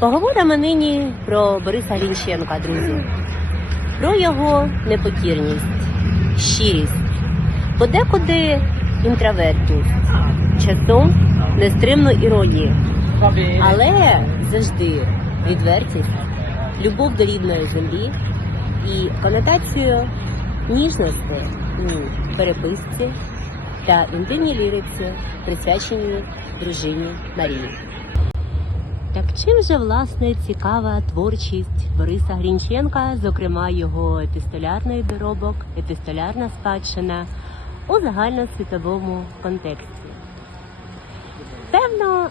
Поговоримо нині про Бориса Грінченка, друзі, про його непокірність, щирість, подекуди інтровертність, часом нестримну іронію, але завжди відвертість, любов до рідної землі і конотацію ніжності у переписці та інтимній ліриці, присвяченій дружині Марії. Так чим же власне цікава творчість Бориса Грінченка, зокрема його епістолярний доробок, епістолярна спадщина у загальносвітовому контексті? Певно,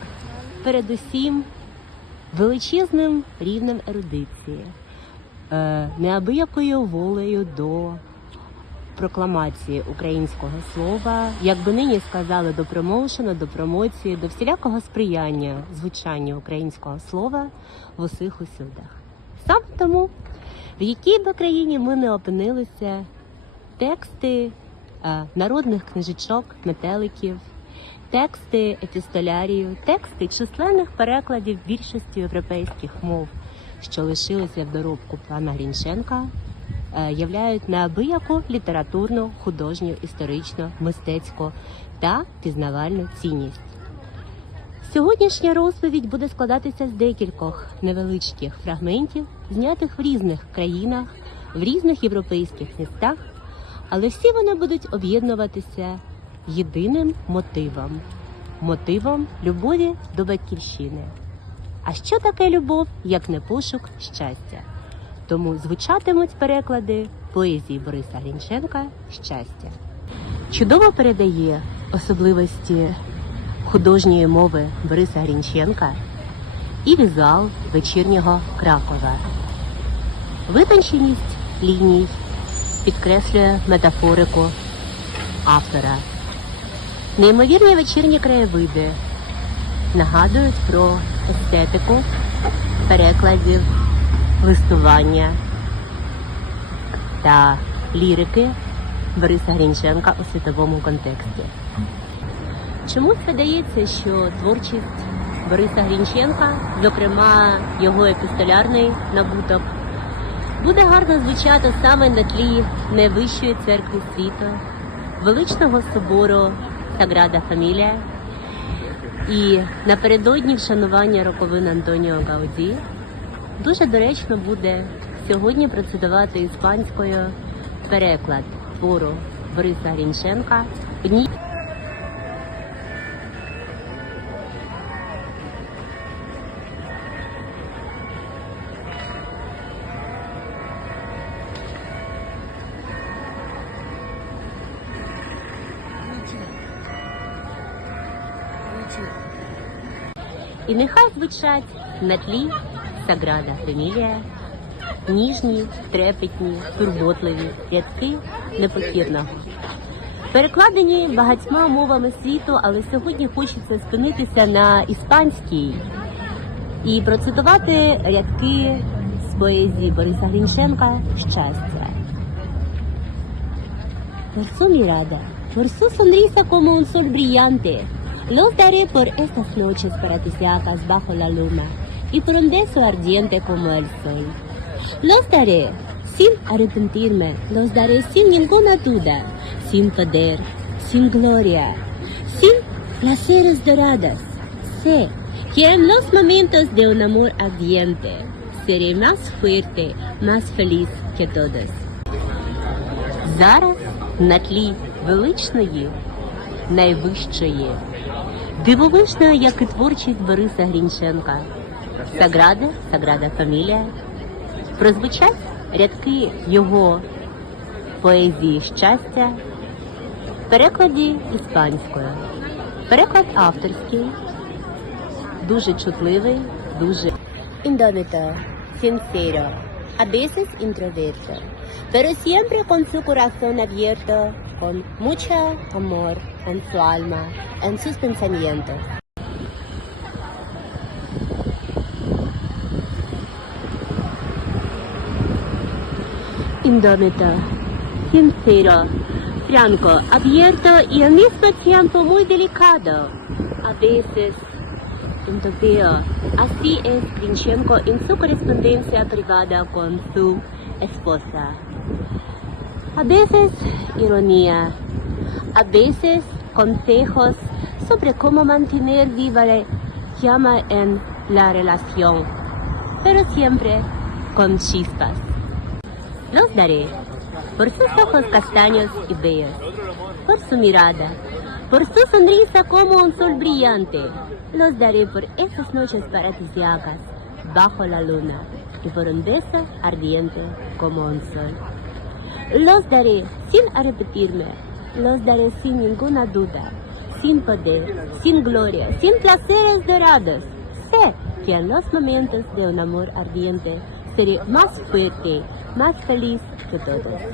передусім величезним рівнем ерудиції, е, неабиякою волею до прокламації українського слова, як би нині сказали, до промоушену, до промоції, до всілякого сприяння звучанню українського слова в усіх усюдах. Саме тому, в якій би країні ми не опинилися, тексти е, народних книжечок, метеликів, тексти епістолярів, тексти численних перекладів більшості європейських мов, що лишилися в доробку пана Грінченка, являють неабияку літературну, художню, історичну, мистецьку та пізнавальну цінність. Сьогоднішня розповідь буде складатися з декількох невеличких фрагментів, знятих в різних країнах, в різних європейських містах, але всі вони будуть об'єднуватися єдиним мотивом мотивом любові до батьківщини. А що таке любов, як не пошук щастя? Тому звучатимуть переклади поезії Бориса Грінченка Щастя. Чудово передає особливості художньої мови Бориса Грінченка і візуал вечірнього Кракова. Витонченість ліній підкреслює метафорику автора. Неймовірні вечірні краєвиди нагадують про естетику перекладів, листування та лірики Бориса Грінченка у світовому контексті. Чомусь видається, що творчість Бориса Грінченка, зокрема його епістолярний набуток, буде гарно звучати саме на тлі найвищої церкви світу, величного собору Саграда Фамілія. І напередодні вшанування роковин Антоніо Гауді дуже доречно буде сьогодні процитувати іспанською переклад твору Бориса Грінченка. І нехай звучать на тлі Саграда Фамілія, ніжні, трепетні, турботливі рядки непокірного. Перекладені багатьма мовами світу, але сьогодні хочеться спинитися на іспанській і процитувати рядки з поезії Бориса Грінченка Щастя. Su mirada, por su sonrisa como un sol brillante, los daré por estas noches paradisíacas bajo la y beso ardiente como el sol. Los daré sin arrepentirme, los daré sin ninguna duda, sin poder, sin gloria, sin placeres doradas. Sé que en los momentos de un amor ardiente seré más fuerte, más feliz que todos. Зараз на тлі величної, найвищої, дивовижної, як і творчість Бориса Грінченка, Саграда, Саграда Фамілія, прозвучать рядки його поезії щастя в перекладі іспанською. Переклад авторський, дуже чутливий, дуже indómito, sincero, a veces introverto, pero siempre con su corazón abierto, con mucho amor en su alma, en sus pensamientos. Indómito, sincero, franco, abierto y al mismo tiempo muy delicado, a veces Entopeo. Así es Grinchenko en su correspondencia privada con su esposa. A veces ironía, a veces consejos sobre cómo mantener viva la llama en la relación, pero siempre con chispas. Los daré por sus ojos castaños y bellos, por su mirada, por su sonrisa como un sol brillante. Los daré por esas noches paradisíacas bajo la luna y por un beso ardiente como un sol. Los daré sin arrepentirme, los daré sin ninguna duda, sin poder, sin gloria, sin placeres dorados. Sé que en los momentos de un amor ardiente seré más fuerte, feliz que todos.